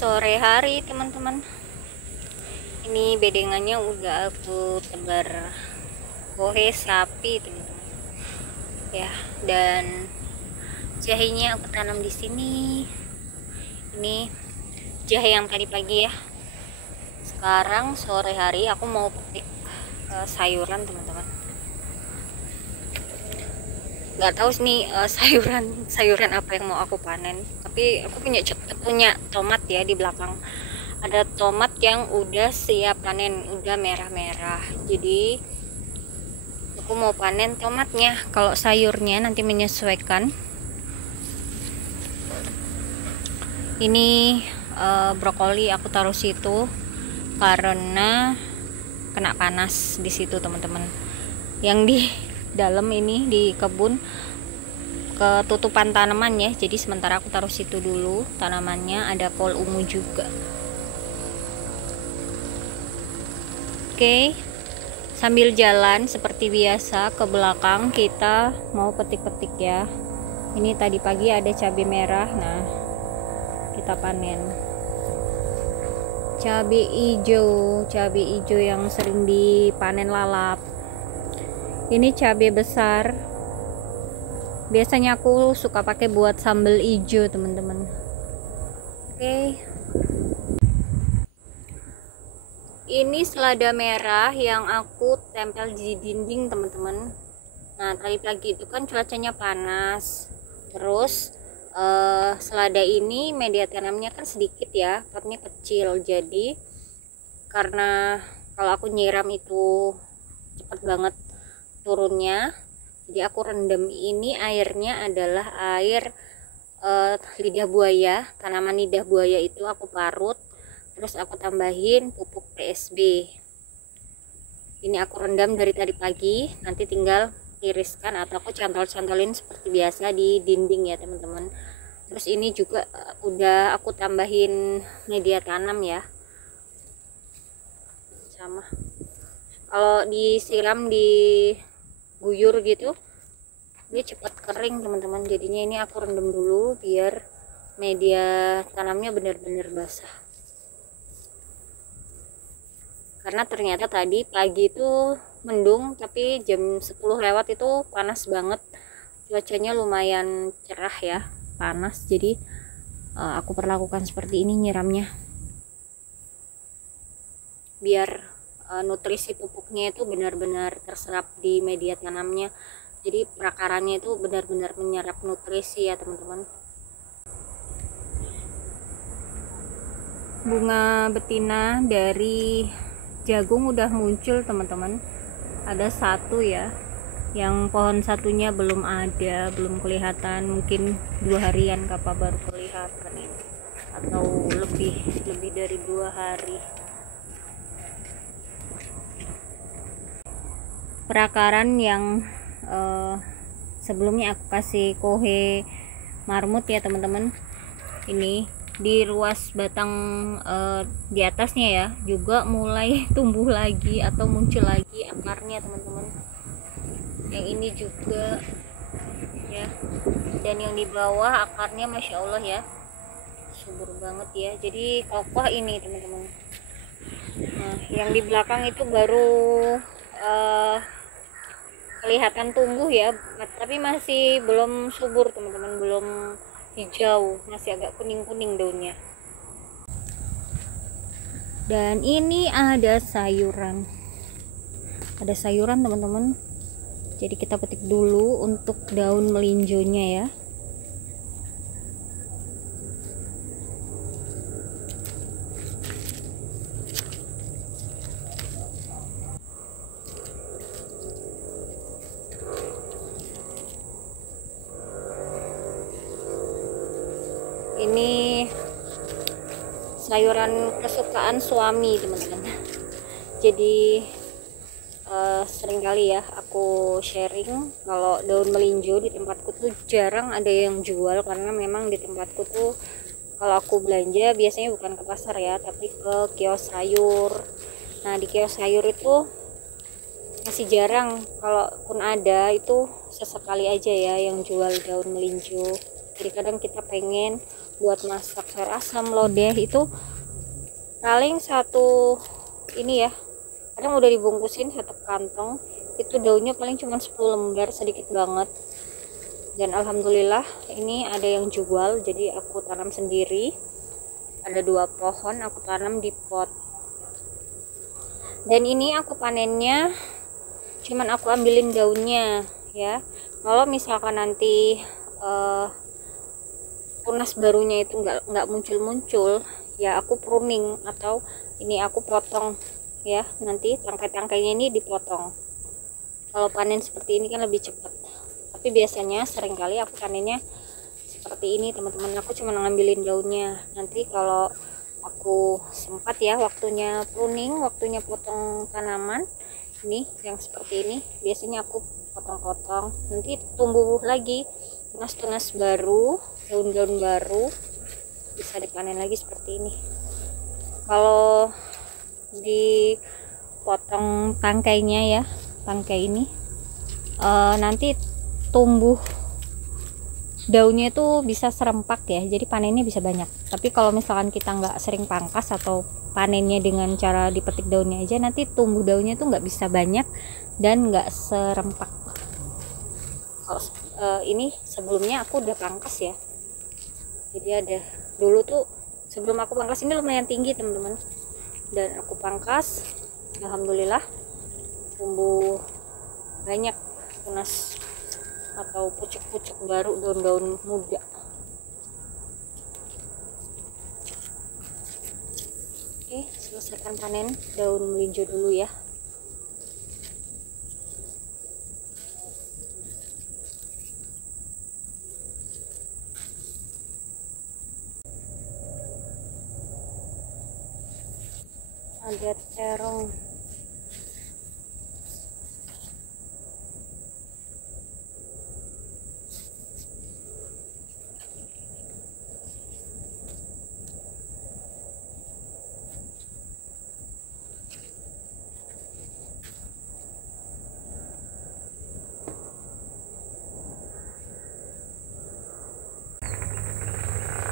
Sore hari teman-teman, ini bedengannya udah aku tebar kohe sapi teman-teman ya, dan jahenya aku tanam di sini. Ini jahe yang tadi pagi ya. Sekarang sore hari aku mau petik sayuran teman-teman. Nggak tahu nih sayuran apa yang mau aku panen, tapi aku punya tomat ya di belakang. Ada tomat yang udah siap panen, udah merah-merah, jadi aku mau panen tomatnya. Kalau sayurnya nanti menyesuaikan. Ini brokoli aku taruh situ karena kena panas di situ teman-teman. Yang di dalam ini di kebun ketutupan tanaman ya, jadi sementara aku taruh situ dulu tanamannya. Ada kol ungu juga. Oke, sambil jalan seperti biasa ke belakang kita mau petik-petik ya. Ini tadi pagi ada cabai merah, nah kita panen cabai hijau yang sering dipanen lalap. Ini cabai besar, biasanya aku suka pakai buat sambal hijau teman-teman. Oke, ini selada merah yang aku tempel di dinding teman-teman. Nah tadi pagi itu kan cuacanya panas, terus selada ini media tanamnya kan sedikit ya, potnya kecil, jadi karena kalau aku nyiram itu cepet banget turunnya, jadi aku rendam. Ini airnya adalah air lidah buaya, tanaman lidah buaya itu aku parut, terus aku tambahin pupuk PSB. Ini aku rendam dari tadi pagi, nanti tinggal tiriskan atau aku cantol-cantolin seperti biasa di dinding ya teman-teman. Terus ini juga udah aku tambahin media tanam ya, sama kalau disiram di guyur gitu dia cepat kering teman-teman. Jadinya ini aku rendam dulu biar media tanamnya benar-benar basah, karena ternyata tadi pagi itu mendung, tapi jam 10 lewat itu panas banget, cuacanya lumayan cerah ya, panas. Jadi aku perlakukan seperti ini nyiramnya biar nutrisi pupuknya itu benar-benar terserap di media tanamnya, jadi perakarannya itu benar-benar menyerap nutrisi ya teman-teman. Bunga betina dari jagung udah muncul teman-teman, ada satu ya, yang pohon satunya belum ada, belum kelihatan, mungkin 2 harian kapan baru kelihatan ini, atau lebih dari 2 hari. Perakaran yang sebelumnya aku kasih kohe marmut ya teman-teman, ini di ruas batang di atasnya ya juga mulai tumbuh lagi atau muncul lagi akarnya teman-teman. Yang ini juga ya, dan yang di bawah akarnya masya Allah ya, subur banget ya, jadi kokoh ini teman-teman. Nah yang di belakang itu baru kelihatan tumbuh ya, tapi masih belum subur teman-teman, belum hijau, masih agak kuning-kuning daunnya. Dan ini ada sayuran teman-teman, jadi kita petik dulu untuk daun melinjonya ya. Ini sayuran kesukaan suami teman-teman, jadi sering kali ya aku sharing kalau daun melinjo di tempatku tuh jarang ada yang jual, karena memang di tempatku tuh kalau aku belanja biasanya bukan ke pasar ya, tapi ke kios sayur. Nah di kios sayur itu masih jarang, kalaupun ada itu sesekali aja ya yang jual daun melinjo. Jadi kadang kita pengen buat masak sayur asam lodeh itu paling satu ini ya, kadang udah dibungkusin satu kantong itu daunnya paling cuma 10 lembar, sedikit banget. Dan alhamdulillah ini ada yang jual, jadi aku tanam sendiri. Ada 2 pohon aku tanam di pot. Dan ini aku panennya cuman aku ambilin daunnya ya. Kalau misalkan nanti tunas barunya itu nggak muncul-muncul ya, aku pruning atau ini aku potong ya, nanti tangkai-tangkainya ini dipotong. Kalau panen seperti ini kan lebih cepat, tapi biasanya seringkali aku panennya seperti ini teman-teman. Aku cuma ngambilin daunnya, nanti kalau aku sempat ya waktunya pruning, waktunya potong tanaman ini yang seperti ini, biasanya aku potong-potong, nanti tumbuh lagi tunas-tunas baru, daun-daun baru, bisa dipanen lagi seperti ini. Kalau dipotong tangkainya ya, tangkai ini nanti tumbuh daunnya itu bisa serempak ya, jadi panennya bisa banyak. Tapi kalau misalkan kita nggak sering pangkas atau panennya dengan cara dipetik daunnya aja, nanti tumbuh daunnya itu nggak bisa banyak dan nggak serempak. Kalau ini sebelumnya aku udah pangkas ya, jadi ada dulu tuh sebelum aku pangkas ini lumayan tinggi teman-teman, dan aku pangkas, alhamdulillah tumbuh banyak tunas atau pucuk-pucuk baru, daun-daun muda. Oke, selesaikan panen daun melinjo dulu ya. Ada terong.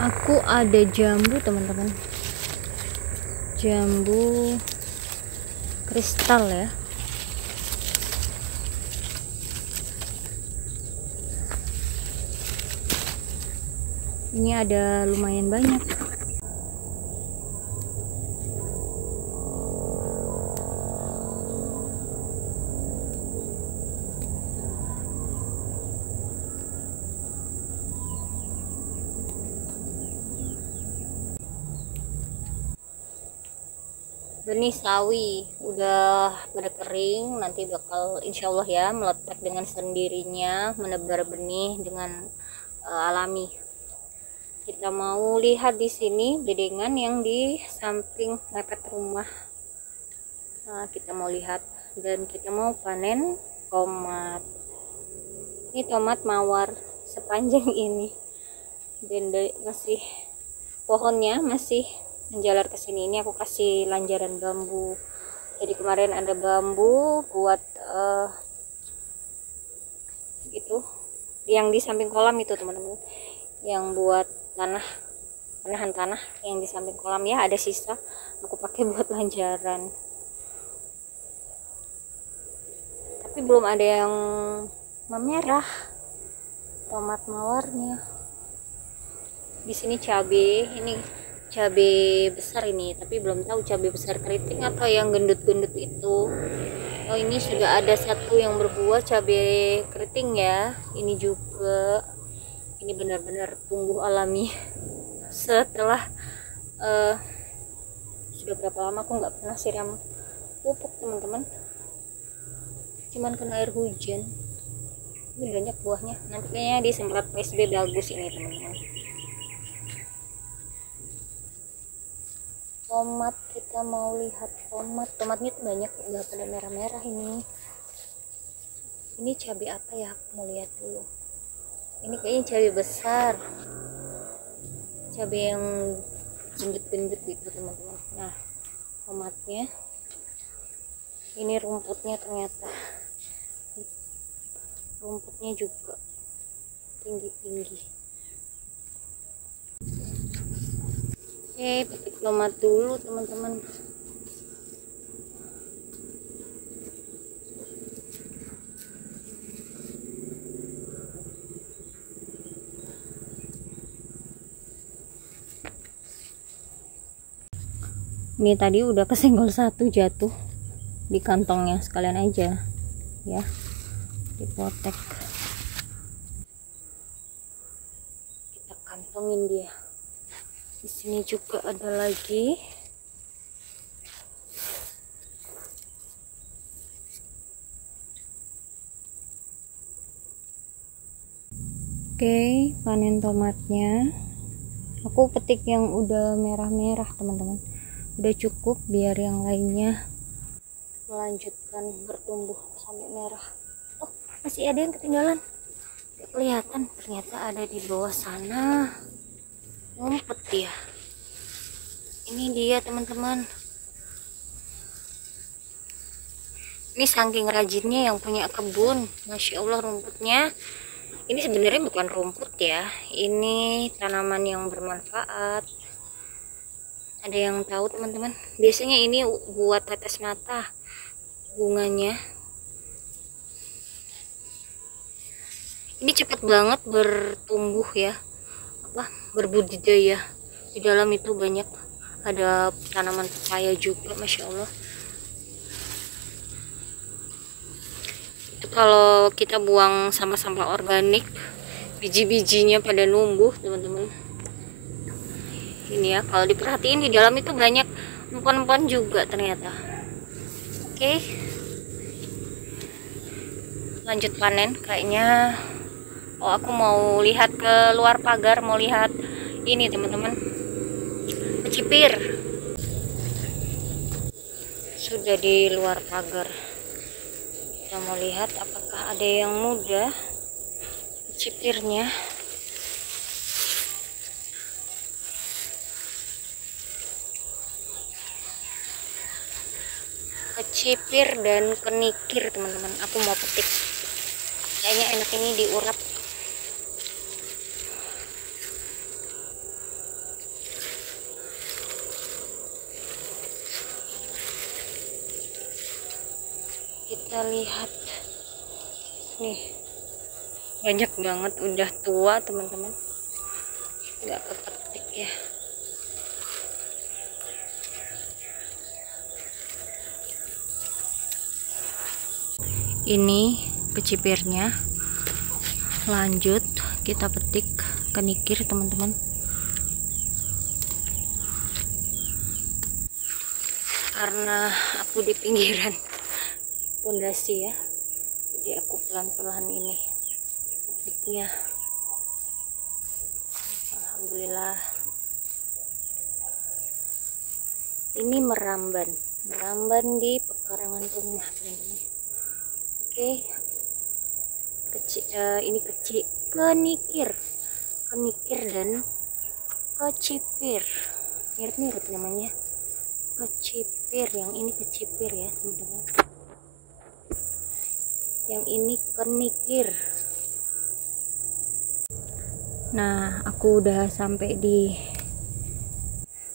Aku ada jambu teman-teman, jambu kristal ya. Ini ada lumayan banyak. Benih sawi udah pada kering, nanti bakal insya Allah ya meletak dengan sendirinya, menebar benih dengan alami. Kita mau lihat di sini bedengan yang di samping mepet rumah. Nah, kita mau lihat, dan kita mau panen tomat. Ini tomat mawar sepanjang ini, dan masih pohonnya masih menjalar ke sini. Ini aku kasih lanjaran bambu. Jadi kemarin ada bambu buat itu yang di samping kolam itu teman-teman, yang buat penahan tanah yang di samping kolam ya, ada sisa aku pakai buat lanjaran. Tapi belum ada yang memerah tomat mawarnya. Di sini cabai, ini cabai besar ini, tapi belum tahu cabai besar keriting atau yang gendut-gendut itu. Oh, ini sudah ada satu yang berbuah cabai keriting ya. Ini juga, ini benar-benar tumbuh alami setelah sudah berapa lama aku nggak pernah siram pupuk teman-teman, cuman kena air hujan. Ini banyak buahnya, nanti kayaknya disemprot PSB bagus ini teman-teman. Tomat, kita mau lihat tomatnya tuh banyak, udah pada merah-merah ini. Ini cabai apa ya, aku mau lihat dulu. Ini kayaknya cabai besar, cabai yang gendut-gendut gitu teman-teman. Nah, tomatnya ini rumputnya, ternyata rumputnya juga tinggi-tinggi. Oke, petik tomat dulu teman-teman. Ini tadi udah kesenggol satu jatuh di kantongnya, sekalian aja ya dipotek. Kita kantongin dia. Di sini juga ada lagi. Oke, panen tomatnya. Aku petik yang udah merah-merah teman-teman. Udah cukup biar yang lainnya melanjutkan bertumbuh sampai merah. Oh, masih ada yang ketinggalan. Gak kelihatan, ternyata ada di bawah sana. Ngumpet dia. Ini dia teman-teman. Ini saking rajinnya yang punya kebun. Masya Allah rumputnya. Ini sebenarnya bukan rumput ya. Ini tanaman yang bermanfaat. Ada yang tahu teman-teman? Biasanya ini buat tetes mata bunganya. Ini cepat banget bertumbuh ya, berbudidaya. Di dalam itu banyak ada tanaman pepaya juga, masya Allah. Itu kalau kita buang sampah-sampah organik, biji-bijinya pada numbuh teman-teman. Ini ya, kalau diperhatiin di dalam itu banyak empon-empon juga ternyata. Oke, lanjut panen kayaknya. Oh, aku mau lihat ke luar pagar, mau lihat ini teman-teman, kecipir. Sudah di luar pagar. Kita mau lihat apakah ada yang muda kecipirnya. Kecipir dan kenikir teman-teman, aku mau petik. Kayaknya enak ini diurap. Kita lihat nih, banyak banget, udah tua teman-teman, nggak kepetik ya. Ini kecipirnya. Lanjut kita petik kenikir teman-teman. Karena aku di pinggiran pondasi ya, jadi aku pelan-pelan ini petiknya. Alhamdulillah. Ini meramban di pekarangan rumah teman-teman. Oke, ini kecil kenikir dan kecipir, mirip-mirip namanya, kecipir. Yang ini kecipir ya teman-teman, yang ini kenikir. Nah, aku udah sampai di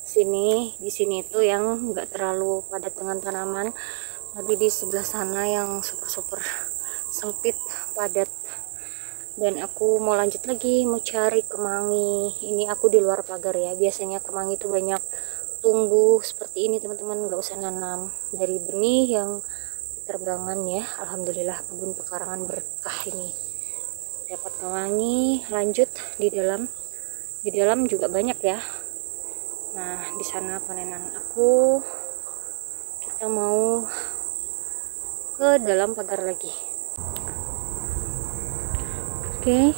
sini. Di sini tuh yang enggak terlalu padat dengan tanaman, tapi di sebelah sana yang super sempit padat. Dan aku mau lanjut lagi, mau cari kemangi. Ini aku di luar pagar ya. Biasanya kemangi itu banyak tumbuh seperti ini teman-teman, nggak usah nanam, dari benih yang terbangan ya. Alhamdulillah kebun pekarangan berkah ini, dapat kemangi. Lanjut di dalam juga banyak ya. Nah, di sana panenan aku. Kita mau ke dalam pagar lagi. Oke.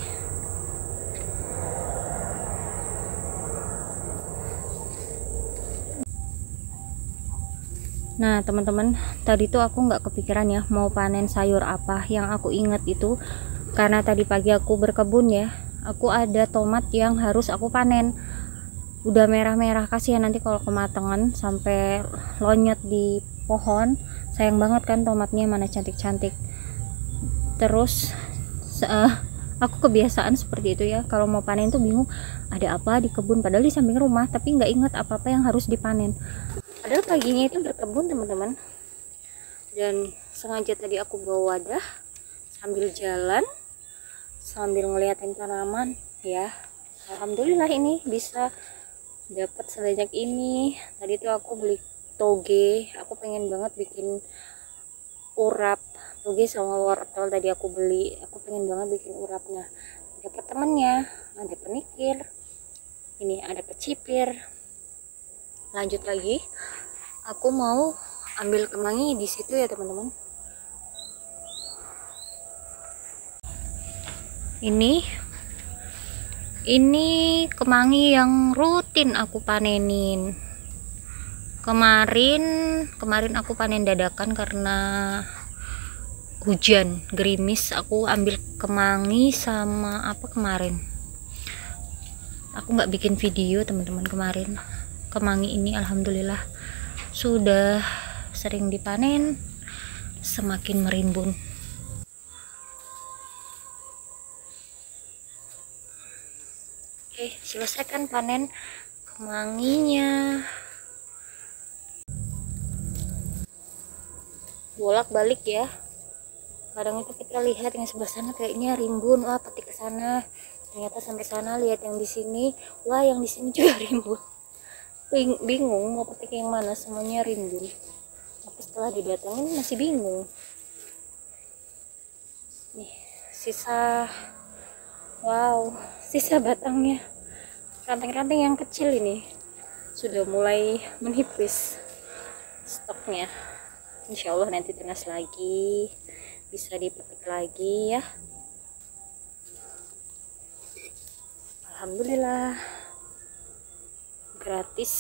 Nah teman-teman, tadi tuh aku nggak kepikiran ya mau panen sayur apa. Yang aku ingat itu karena tadi pagi aku berkebun ya, aku ada tomat yang harus aku panen. Udah merah-merah, kasihan nanti kalau kematangan sampai lonyot di pohon. Sayang banget kan tomatnya, mana cantik-cantik. Terus Aku kebiasaan seperti itu ya, kalau mau panen tuh bingung ada apa di kebun, padahal di samping rumah, tapi nggak ingat apa-apa yang harus dipanen. Padahal paginya itu berkebun teman-teman, dan sengaja tadi aku bawa wadah sambil jalan sambil ngeliatin tanaman ya. Alhamdulillah ini bisa dapat sebanyak ini. Tadi tuh aku beli toge, aku pengen banget bikin urap toge sama wortel, tadi aku beli, aku pengen banget bikin urapnya. Dapat temennya, ada penikir, ini ada kecipir. Lanjut lagi, aku mau ambil kemangi di situ ya teman-teman. Ini kemangi yang rutin aku panenin. Kemarin aku panen dadakan karena hujan gerimis. Aku ambil kemangi sama apa kemarin. Aku nggak bikin video teman-teman kemarin. Kemangi ini alhamdulillah sudah sering dipanen, semakin merimbun. Oke, selesaikan panen kemanginya. Bolak-balik ya. Kadang itu kita lihat yang sebelah sana kayaknya rimbun, wah petik ke sana. Ternyata sampai sana lihat yang di sini, wah yang di sini juga rimbun. Bingung mau petik yang mana, semuanya rimbun. Tapi setelah didatengin masih bingung. Nih, sisa batangnya. Ranting-ranting yang kecil ini sudah mulai menipis stoknya. Insya Allah nanti tunas lagi, bisa dipetik lagi ya. Alhamdulillah gratis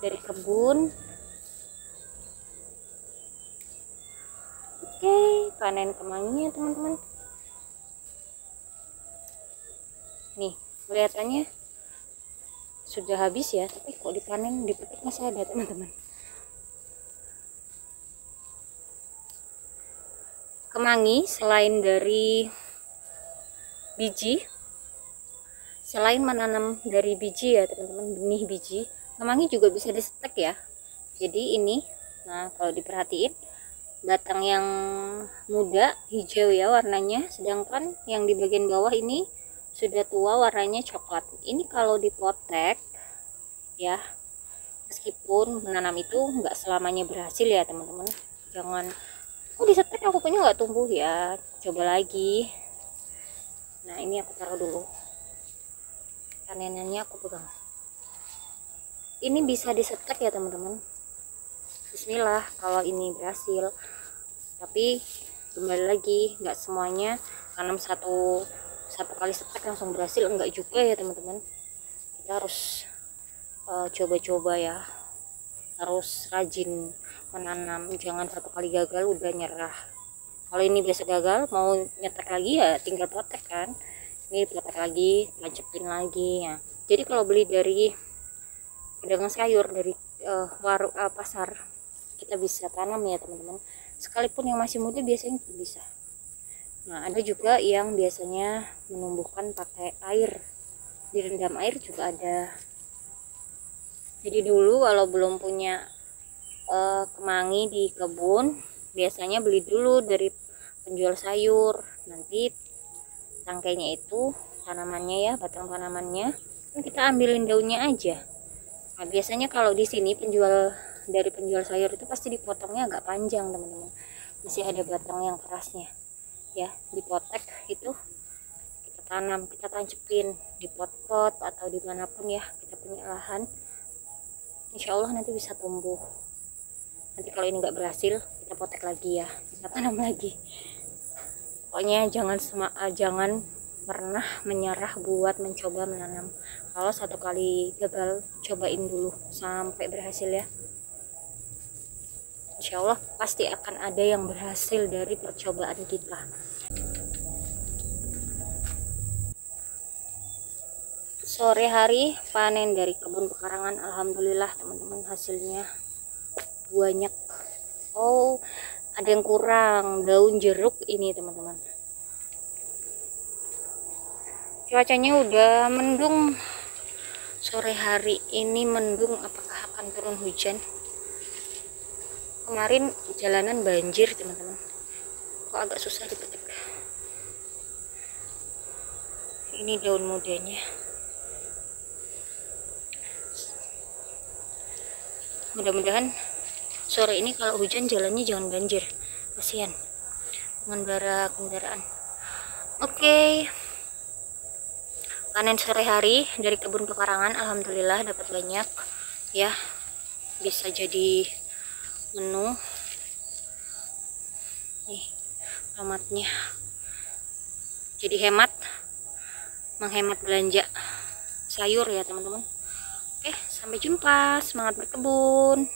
dari kebun. Oke, panen kemanginya teman-teman. Nih kelihatannya sudah habis ya, tapi kok dipanen dipetik masih ada teman-teman. Kemangi selain dari biji, selain menanam dari biji ya teman-teman, benih biji, kemangi juga bisa disetek ya. Jadi ini, nah kalau diperhatiin batang yang muda hijau ya warnanya, sedangkan yang di bagian bawah ini sudah tua warnanya coklat. Ini kalau dipotek ya, meskipun menanam itu nggak selamanya berhasil ya teman-teman. Jangan disetek aku punya nggak tumbuh ya, coba lagi. Nah ini aku taruh dulu, panenannya aku pegang. Ini bisa disetek ya teman-teman, bismillah kalau ini berhasil. Tapi kembali lagi, nggak semuanya tanam satu kali setek langsung berhasil, enggak juga ya teman-teman. Kita harus coba-coba ya, harus rajin menanam, jangan satu kali gagal udah nyerah. Kalau ini biasa gagal, mau nyetek lagi ya tinggal potek kan, ini potek lagi, lancepin lagi ya. Jadi kalau beli dari pedagang sayur, dari warung pasar, kita bisa tanam ya teman-teman, sekalipun yang masih muda biasanya bisa. Nah ada juga yang biasanya menumbuhkan pakai air, direndam air juga ada. Jadi dulu kalau belum punya kemangi di kebun, biasanya beli dulu dari penjual sayur. Nanti tangkainya itu tanamannya ya, batang tanamannya kan kita ambilin daunnya aja. Nah biasanya kalau di sini dari penjual sayur itu pasti dipotongnya agak panjang teman-teman, masih ada batang yang kerasnya ya, dipotek itu kita tanam, kita tancepin di pot-pot atau dimanapun ya kita punya lahan, insya Allah nanti bisa tumbuh. Nanti kalau ini nggak berhasil kita potek lagi ya, kita tanam lagi. Pokoknya jangan pernah menyerah buat mencoba menanam. Kalau satu kali gagal, cobain dulu sampai berhasil ya. Insya Allah pasti akan ada yang berhasil dari percobaan kita. Sore hari panen dari kebun pekarangan, alhamdulillah teman-teman hasilnya banyak. Oh ada yang kurang, daun jeruk ini teman-teman. cuacanya udah mendung. Sore hari ini mendung, apakah akan turun hujan? Kemarin jalanan banjir teman-teman, kok agak susah dipetik. Ini daun mudanya. Mudah-mudahan sore ini kalau hujan jalannya jangan banjir, kasihan pengendara kendaraan. Oke, panen sore hari dari kebun pekarangan alhamdulillah dapat banyak ya, bisa jadi menu nih tomatnya, jadi menghemat belanja sayur ya teman-teman. Oke, sampai jumpa, semangat berkebun.